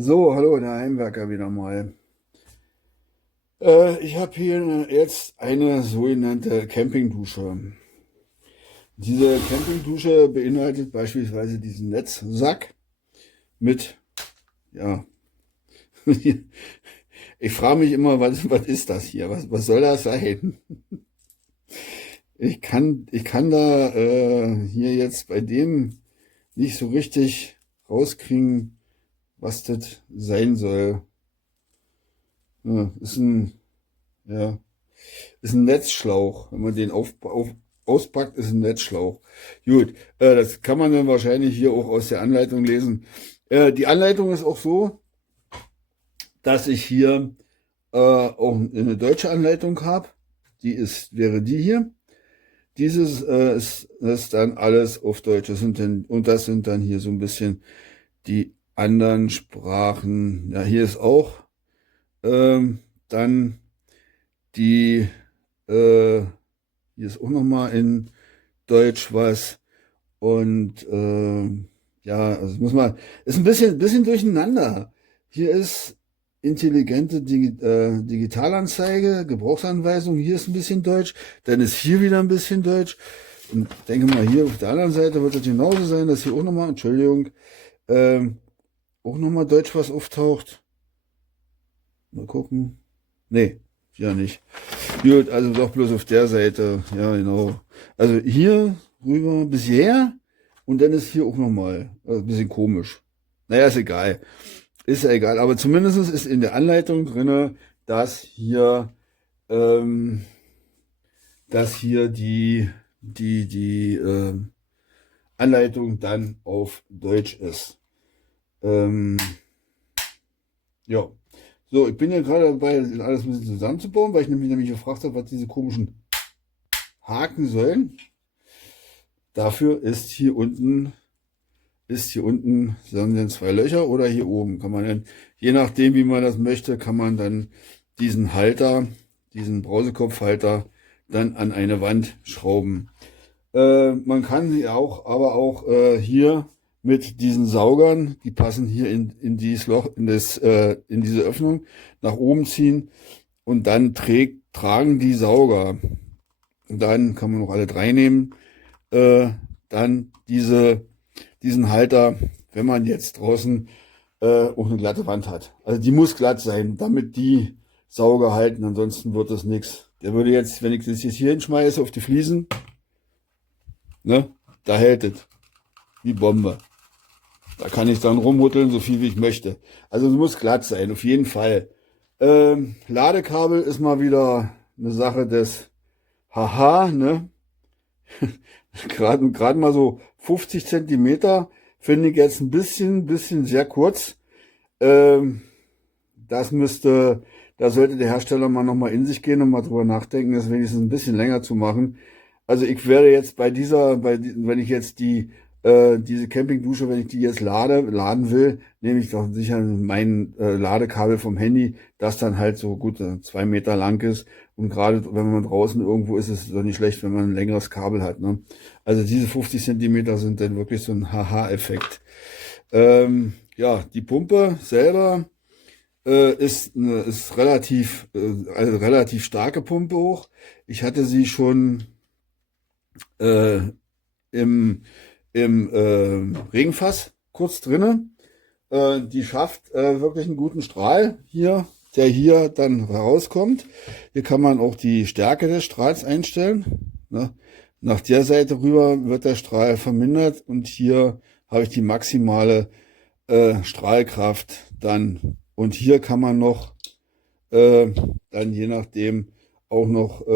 So, hallo, der Heimwerker wieder mal. Ich habe hier jetzt eine sogenannte Campingdusche. Diese Campingdusche beinhaltet beispielsweise diesen Netzsack mit, ja, ich frage mich immer, was ist das hier? Was soll das sein? Ich kann da hier jetzt bei dem nicht so richtig rauskriegen, was das sein soll. Ja, ja, ist ein Netzschlauch. Wenn man den auspackt, ist ein Netzschlauch. Gut, das kann man dann wahrscheinlich hier auch aus der Anleitung lesen. Die Anleitung ist auch so, dass ich hier auch eine deutsche Anleitung habe. Wäre die hier. Dieses ist dann alles auf Deutsch. Das sind dann hier so ein bisschen die anderen Sprachen. Ja, hier ist auch dann die hier ist auch nochmal in Deutsch was. Und ja, also ist ein bisschen durcheinander. Hier ist intelligente Digitalanzeige, Gebrauchsanweisung, hier ist ein bisschen Deutsch, dann ist hier wieder ein bisschen Deutsch. Und ich denke mal, hier auf der anderen Seite wird es genauso sein, dass hier auch nochmal, Entschuldigung, auch nochmal Deutsch was auftaucht. Mal gucken. Nee, ja nicht. Gut, also doch bloß auf der Seite. Ja, genau. Also hier rüber bisher und dann ist hier auch nochmal. Also ein bisschen komisch. Naja, ist egal. Ist ja egal. Aber zumindest ist in der Anleitung drinne, dass hier, ähm, dass hier die Anleitung dann auf Deutsch ist. Ähm, ja. So, ich bin ja gerade dabei, das alles ein bisschen zusammenzubauen, weil ich nämlich gefragt habe, was diese komischen Haken sollen. Dafür sagen dann zwei Löcher oder hier oben kann man dann, je nachdem wie man das möchte, kann man dann diesen Halter, diesen Brausekopfhalter dann an eine Wand schrauben. Man kann sie aber auch hier mit diesen Saugern, die passen hier in dieses Loch, in diese Öffnung, nach oben ziehen und dann tragen die Sauger. Und dann kann man noch alle drei nehmen. Dann diesen Halter, wenn man jetzt draußen auch eine glatte Wand hat. Also die muss glatt sein, damit die Sauger halten, ansonsten wird das nichts. Der würde jetzt, wenn ich das jetzt hier hinschmeiße auf die Fliesen, ne, da hält es wie Bombe. Da kann ich dann rumrütteln, so viel wie ich möchte. Also es muss glatt sein, auf jeden Fall. Ladekabel ist mal wieder eine Sache des Haha, ne? Gerade mal so 50 Zentimeter finde ich jetzt ein bisschen sehr kurz. Ähm, da sollte der Hersteller mal nochmal in sich gehen und mal drüber nachdenken, das wenigstens ein bisschen länger zu machen. Also ich werde jetzt wenn ich jetzt diese Campingdusche, wenn ich die jetzt laden will, nehme ich doch sicher mein Ladekabel vom Handy, das dann halt so gut 2 Meter lang ist. Und gerade wenn man draußen irgendwo ist, ist es doch nicht schlecht, wenn man ein längeres Kabel hat. Ne? Also diese 50 Zentimeter sind dann wirklich so ein Haha-Effekt. Ja, die Pumpe selber ist also relativ starke Pumpe hoch. Ich hatte sie schon äh, im, im Regenfass kurz drinne. Die schafft wirklich einen guten Strahl hier, der hier dann rauskommt. Hier kann man auch die Stärke des Strahls einstellen. Ne? Nach der Seite rüber wird der Strahl vermindert und hier habe ich die maximale Strahlkraft dann. Und hier kann man noch dann je nachdem auch noch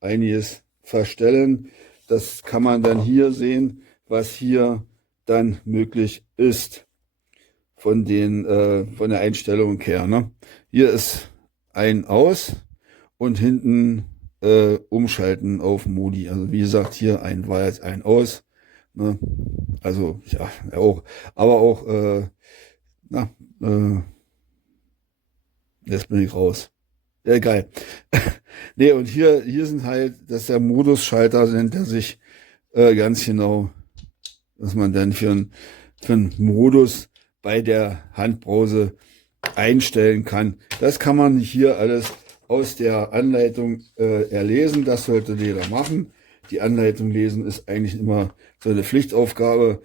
einiges verstellen. Das kann man dann hier sehen, was hier dann möglich ist von von der Einstellung her. Ne? Hier ist ein Aus und hinten umschalten auf Modi. Also wie gesagt, hier war jetzt ein Aus. Ne? Also ja, auch, aber auch, na, äh, jetzt bin ich raus. Ja, geil. Nee, und hier sind halt, das ist der Modusschalter, nennt er sich ganz genau, dass man dann für einen Modus bei der Handbrause einstellen kann. Das kann man hier alles aus der Anleitung erlesen. Das sollte jeder machen. Die Anleitung lesen ist eigentlich immer so eine Pflichtaufgabe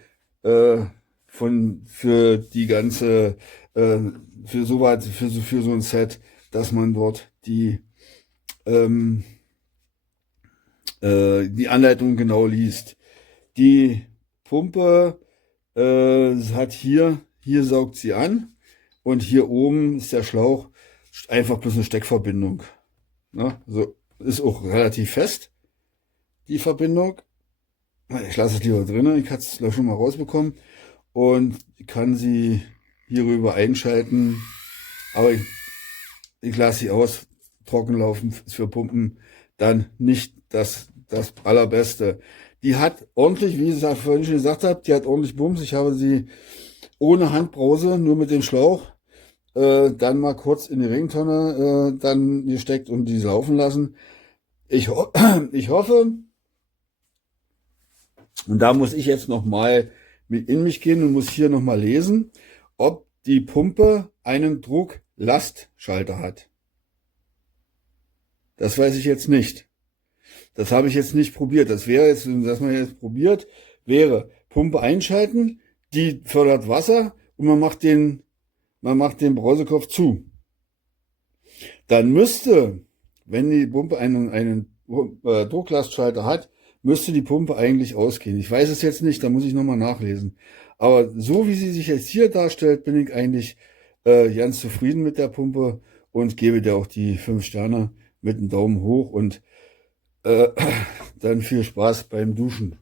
für die ganze für so ein Set, dass man dort die Anleitung genau liest. Die Pumpe hat hier saugt sie an und hier oben ist der Schlauch einfach bloß eine Steckverbindung. Ne? So ist auch relativ fest, die Verbindung. Ich lasse es lieber drin, ich hatte es schon mal rausbekommen und kann sie hierüber einschalten, aber ich lasse sie aus, trocken laufen ist für Pumpen dann nicht das Allerbeste. Die hat ordentlich, wie ich es vorhin schon gesagt habe, die hat ordentlich Bums. Ich habe sie ohne Handbrause, nur mit dem Schlauch, dann mal kurz in die Regentonne dann gesteckt und die laufen lassen. Ich hoffe, und da muss ich jetzt nochmal in mich gehen und muss hier nochmal lesen, ob die Pumpe einen Druck-Last-Schalter hat. Das weiß ich jetzt nicht. Das habe ich jetzt nicht probiert. Das wäre jetzt, dass man jetzt probiert, wäre Pumpe einschalten, die fördert Wasser und man macht den Brausekopf zu. Dann müsste, wenn die Pumpe einen Drucklastschalter hat, müsste die Pumpe eigentlich ausgehen. Ich weiß es jetzt nicht, da muss ich nochmal nachlesen. Aber so wie sie sich jetzt hier darstellt, bin ich eigentlich ganz zufrieden mit der Pumpe und gebe dir auch die 5 Sterne mit einem Daumen hoch und dann viel Spaß beim Duschen.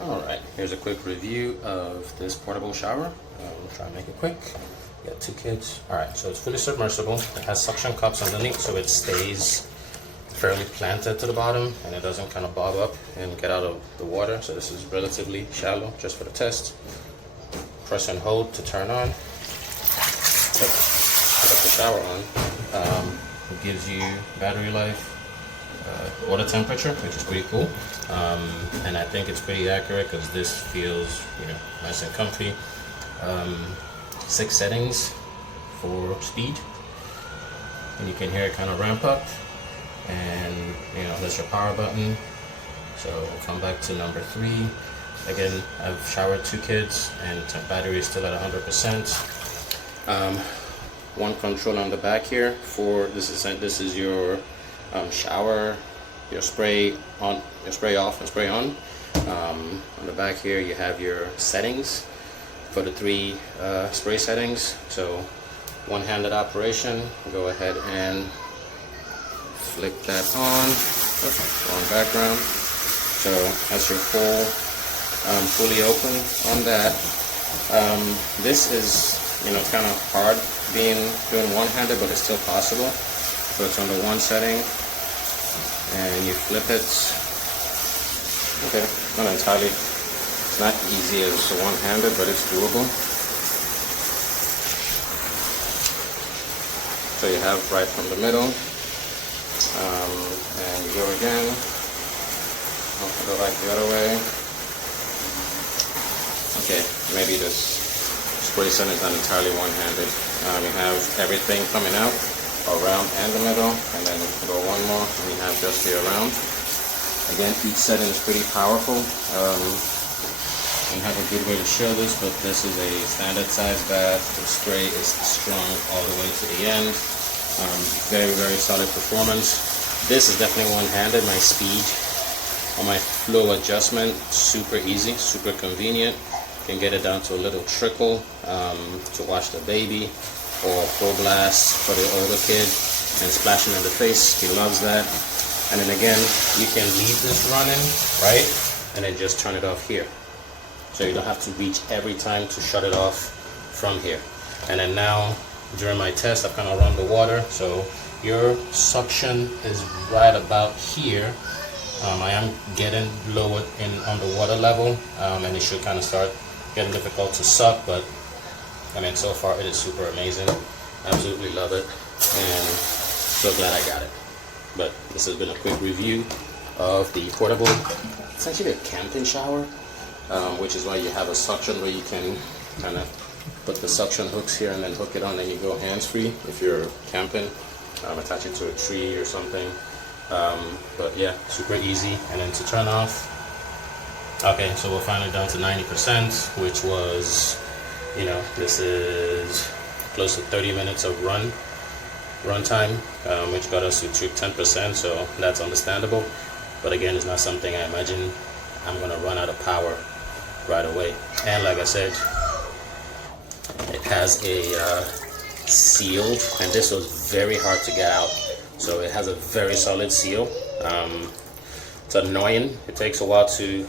Alright, here's a quick review of this portable shower. We'll try and make it quick. You got 2 kids. Alright, so it's fully submersible. It has suction cups underneath so it stays fairly planted to the bottom and it doesn't kind of bob up and get out of the water. So this is relatively shallow just for the test. Press and hold to turn on. Put the shower on. It gives you battery life, water temperature, which is pretty cool. And I think it's pretty accurate because this feels, nice and comfy. 6 settings for speed, and you can hear it kind of ramp up. And that's your power button. So we'll come back to number 3. Again, I've showered 2 kids, and the battery is still at 100%. One control on the back here for this is your shower, your spray on, your spray off, and spray on. On the back here you have your settings for the 3 spray settings. So one-handed operation. Go ahead and flick that on. Wrong background. So that's your fully open on that. This is it's kind of hard doing one-handed, but it's still possible. So it's on the 1 setting, and you flip it. Okay, not entirely. It's not easy as one-handed, but it's doable. So you have right from the middle, and you go again. I'll go like the other way. Okay, maybe this spray sun is not entirely one-handed. You have everything coming out, around and the middle, and then go one more, and you have just the around. Again, each setting is pretty powerful. I have a good way to show this, but this is a standard size bath. The spray is strong all the way to the end. Very, very solid performance. This is definitely one-handed. My speed on my flow adjustment, super easy, super convenient. Can get it down to a little trickle to wash the baby, or full blast for the older kid and splashing in the face. He loves that. And then again, you can leave this running, right? And then just turn it off here. So you don't have to reach every time to shut it off from here. And then now, during my test, I've kind of run the water. So your suction is right about here. I am getting lower on the water level, and it should kind of start getting difficult to suck, but I mean, so far it is super amazing. Absolutely love it, and so glad I got it. But this has been a quick review of the portable, essentially a camping shower. which is why you have a suction where you can kind of put the suction hooks here and then hook it on, and you go hands-free if you're camping, attach it to a tree or something. But yeah, super easy. And then to turn off, okay, so we'll finally down to 90%, which was, this is close to 30 minutes of run time, which got us to 10%, so that's understandable. But again, it's not something I imagine I'm gonna run out of power right away. And like I said, it has a sealed, and this was very hard to get out, so it has a very solid seal. It's annoying, it takes a while to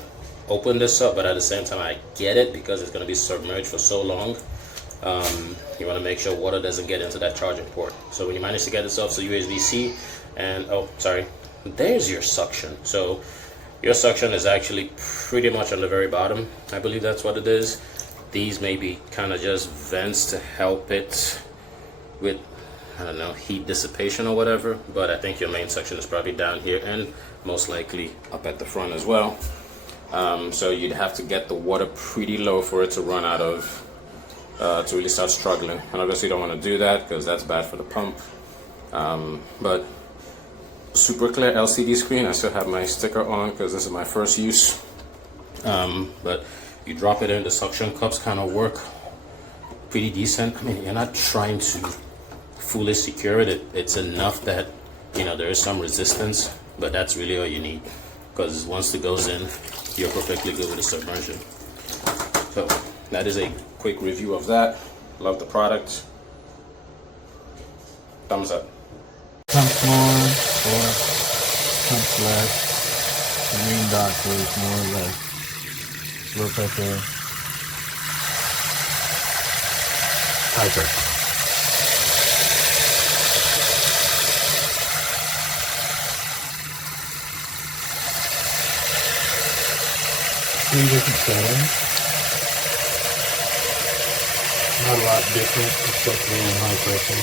open this up, but at the same time I get it because it's going to be submerged for so long. You want to make sure water doesn't get into that charging port. So when you manage to get this off, so USB-C, and oh sorry, there's your suction. So your suction is actually pretty much on the very bottom, I believe that's what it is. These may be kind of just vents to help it with, I don't know, heat dissipation or whatever, but I think your main section is probably down here and most likely up at the front as well. So you'd have to get the water pretty low for it to run out of, to really start struggling. And obviously you don't want to do that because that's bad for the pump. But super clear LCD screen. I still have my sticker on because this is my first use. But you drop it in, the suction cups kind of work pretty decent. I mean, you're not trying to fully secure it. It's enough that, there is some resistance, but that's really all you need, because once it goes in, you're perfectly good with the submersion. So that is a quick review of that. Love the product. Thumbs up. Pumps more or pumps less. The green dot goes more or less. Low pressure, high pressure. Three different settings. Not a lot different, especially on high pressure.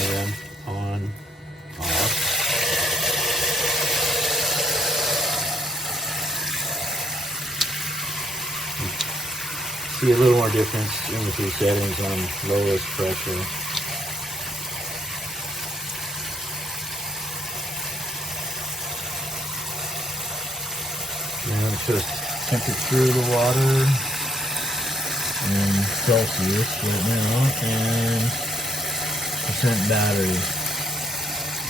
And then on, off. See a little more difference in the two settings on lowest pressure. And it says temperature of the water in Celsius right now, and percent battery.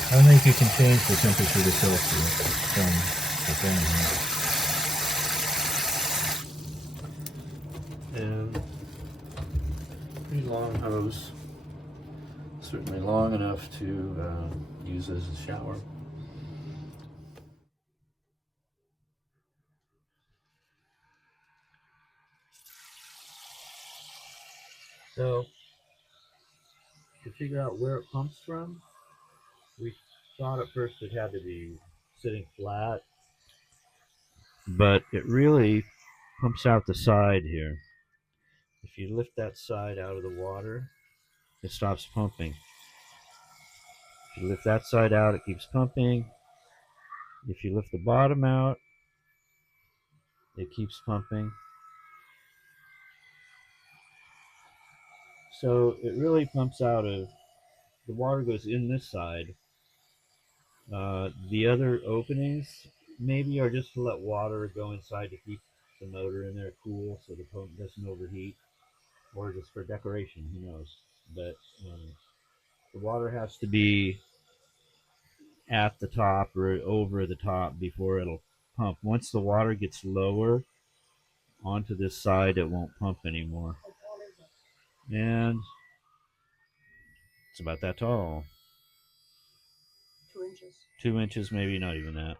I don't think you can change the temperature to Celsius from the Fahrenheit. And pretty long hose, certainly long enough to use as a shower. So, to figure out where it pumps from, we thought at first it had to be sitting flat, but it really pumps out the side here. If you lift that side out of the water, it stops pumping. If you lift that side out, it keeps pumping. If you lift the bottom out, it keeps pumping. So it really pumps out of, the water goes in this side. The other openings maybe are just to let water go inside to keep the motor in there cool so the pump doesn't overheat, or just for decoration, who knows. But the water has to be at the top or over the top before it'll pump. Once the water gets lower onto this side, it won't pump anymore. And it's about that tall. 2 inches. 2 inches, maybe not even that.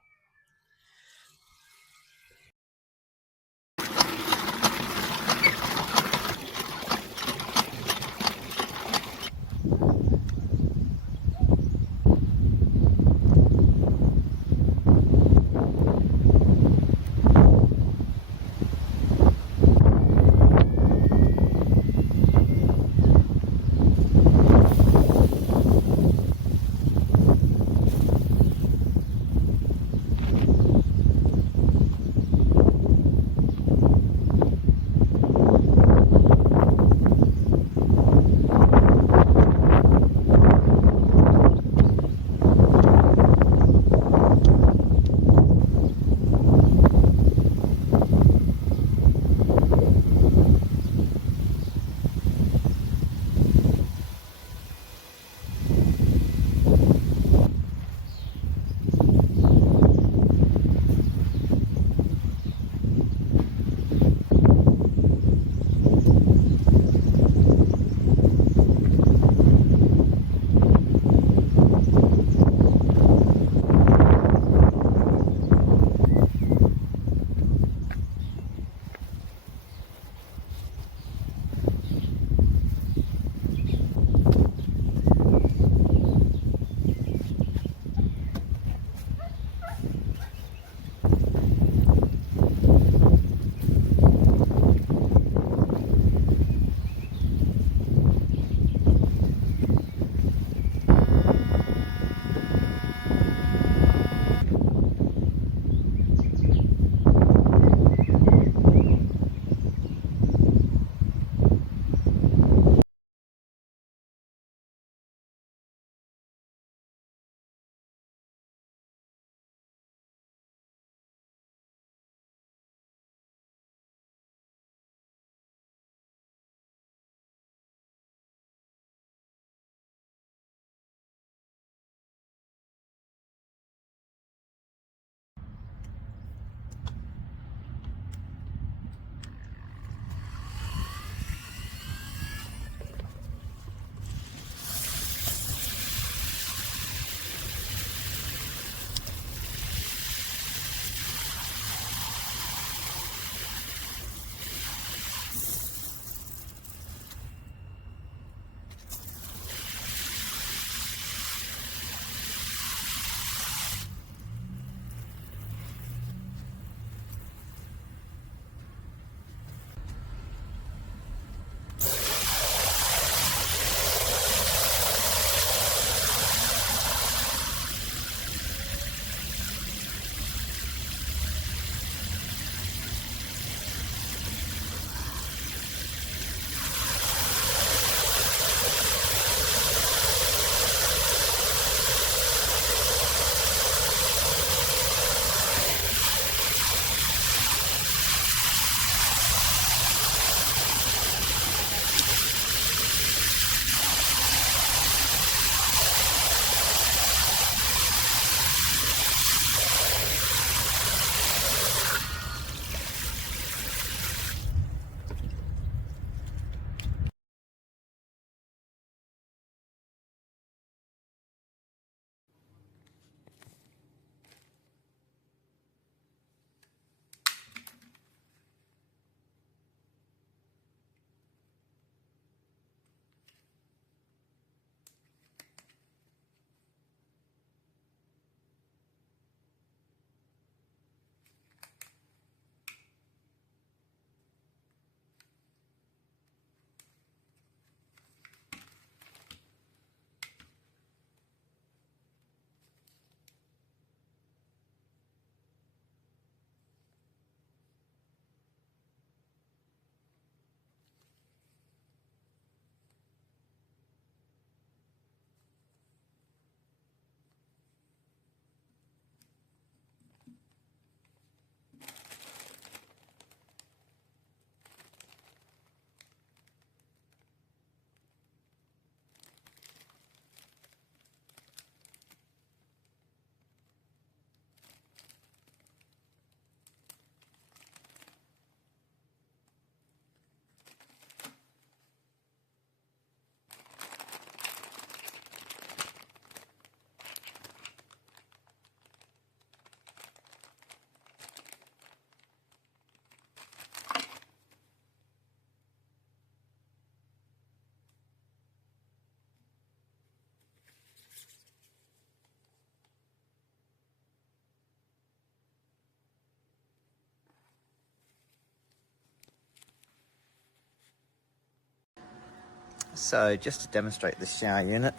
So just to demonstrate the shower unit,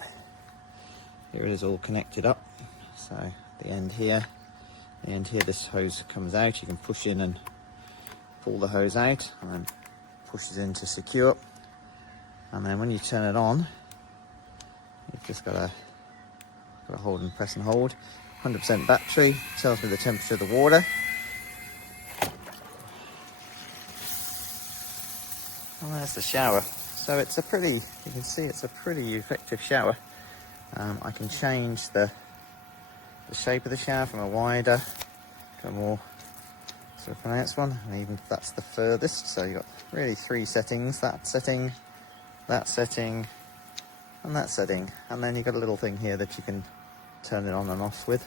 here it is all connected up. So the end here, this hose comes out. You can push in and pull the hose out, and then pushes in to secure. And then when you turn it on, you've just got to hold and press and hold. 100% battery, tells me the temperature of the water. And there's the shower. So it's a pretty, you can see it's a pretty effective shower. I can change the shape of the shower from a wider to a more sort of pronounced one, and even if that's the furthest. So you've got really 3 settings, that setting, and that setting. And then you've got a little thing here that you can turn it on and off with.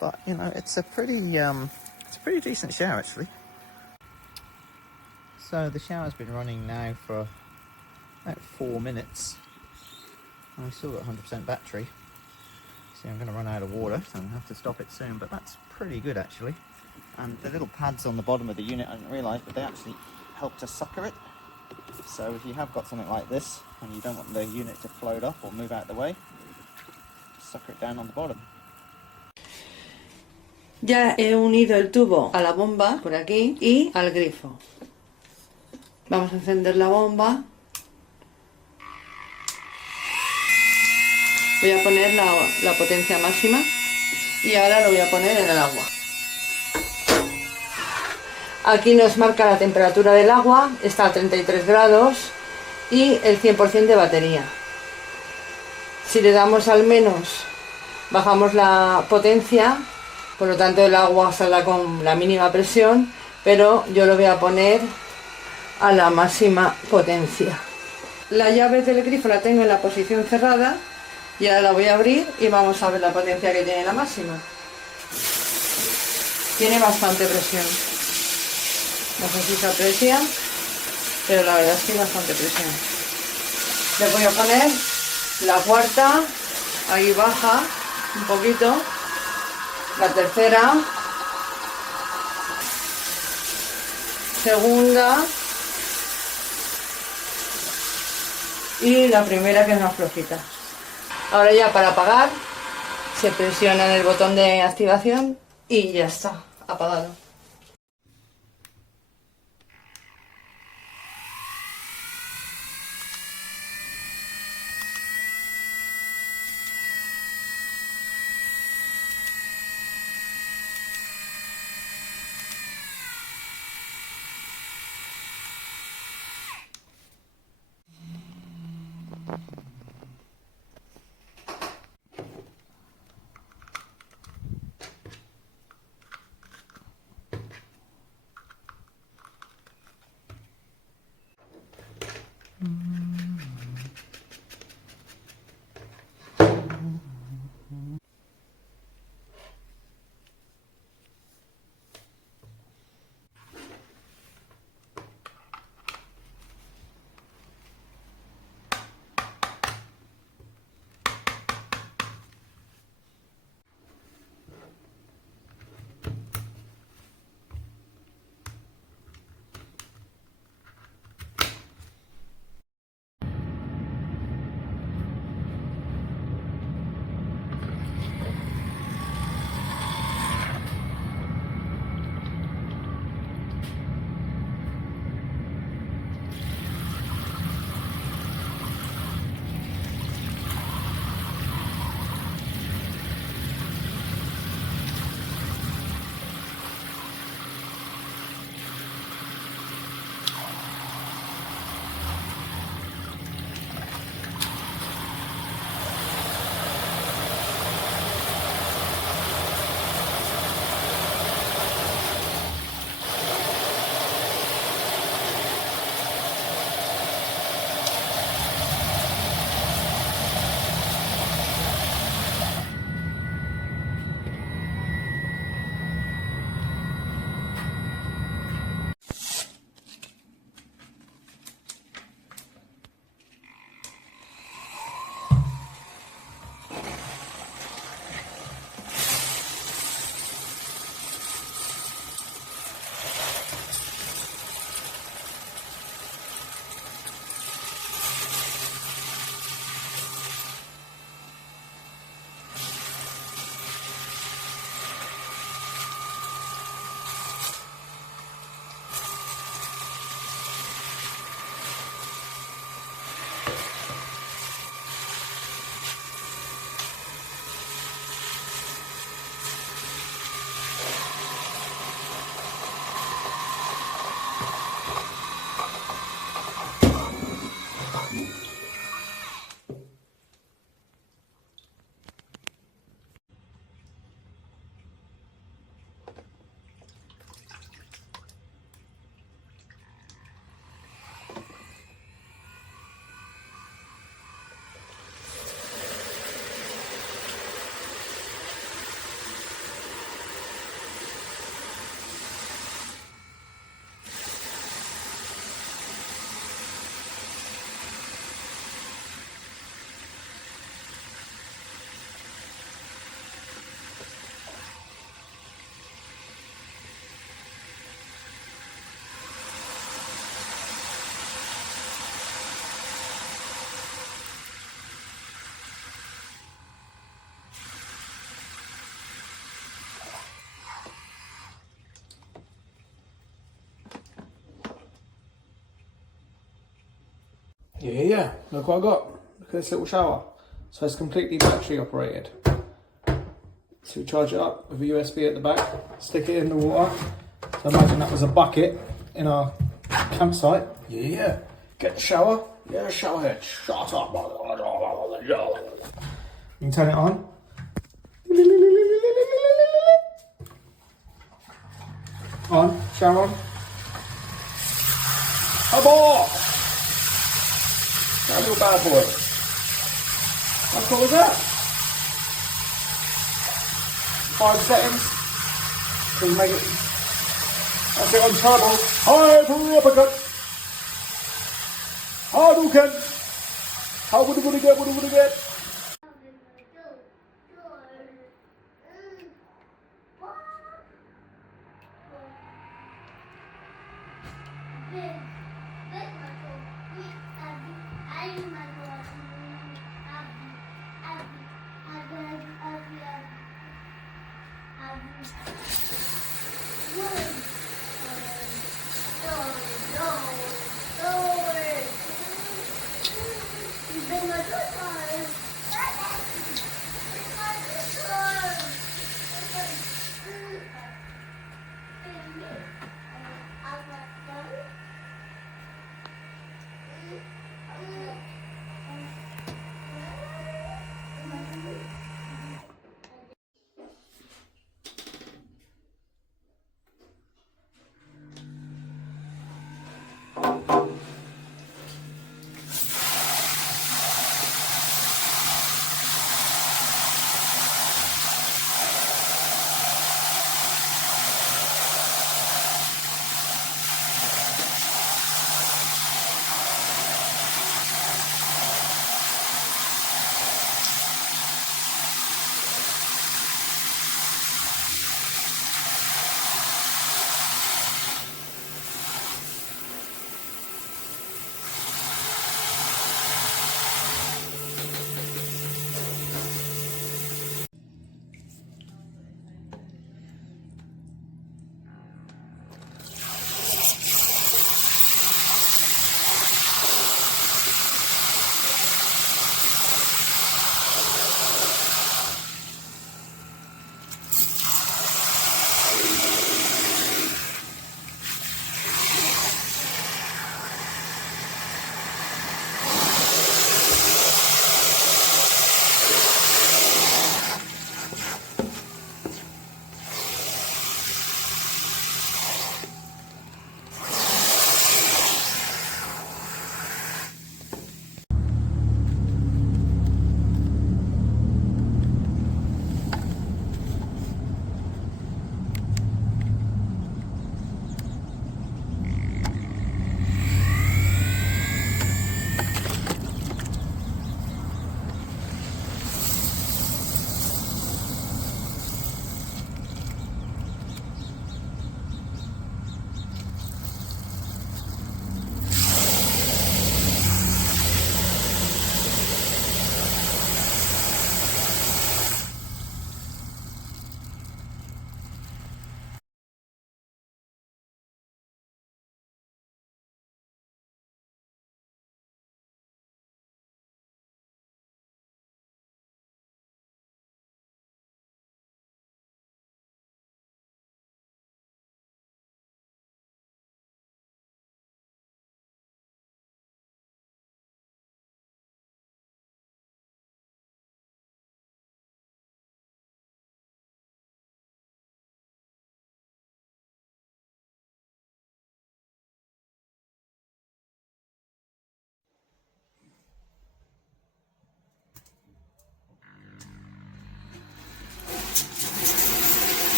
But you know, it's a pretty decent shower actually. So the shower's been running now for about 4 minutes. And I've still got 100% battery. See, I'm going to run out of water, so I'm going to have to stop it soon. But that's pretty good actually. And the little pads on the bottom of the unit, I didn't realise, but they actually help to sucker it. So if you have got something like this and you don't want the unit to float off or move out of the way, sucker it down on the bottom. Ya he unido el tubo a la bomba por aquí y al grifo. Vamos a encender la bomba. Voy a poner la potencia máxima y ahora lo voy a poner en el agua. Aquí nos marca la temperatura del agua, está a 33 grados y el 100% de batería. Si le damos al menos, bajamos la potencia, por lo tanto el agua saldrá con la mínima presión, pero yo lo voy a poner a la máxima potencia. La llave del grifo la tengo en la posición cerrada y ahora la voy a abrir y vamos a ver la potencia que tiene la máxima. Tiene bastante presión. No sé si se aprecia, pero la verdad es que hay bastante presión. Le voy a poner la cuarta, ahí baja un poquito, la tercera, segunda y la primera, que es más flojita. Ahora ya para apagar se presiona en el botón de activación y ya está, apagado. Yeah. Look what I got. Look at this little shower. So it's completely battery operated. So we charge it up with a USB at the back, stick it in the water. So imagine that was a bucket in our campsite. Yeah. Get the shower. Yeah, shower head. Shut up. You can turn it on. On, shower on. Come on! That little bad boy. How cool is that? 5 settings. So you make it. That's it on turbo. High uppercut. Hadouken. How would it get? What would it get?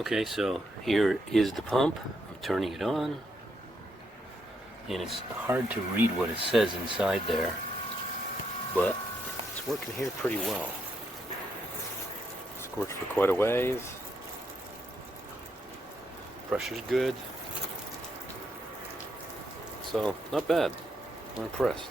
Okay, so here is the pump. I'm turning it on. And it's hard to read what it says inside there, but it's working here pretty well. It's worked for quite a ways. Pressure's good. So, not bad. I'm impressed.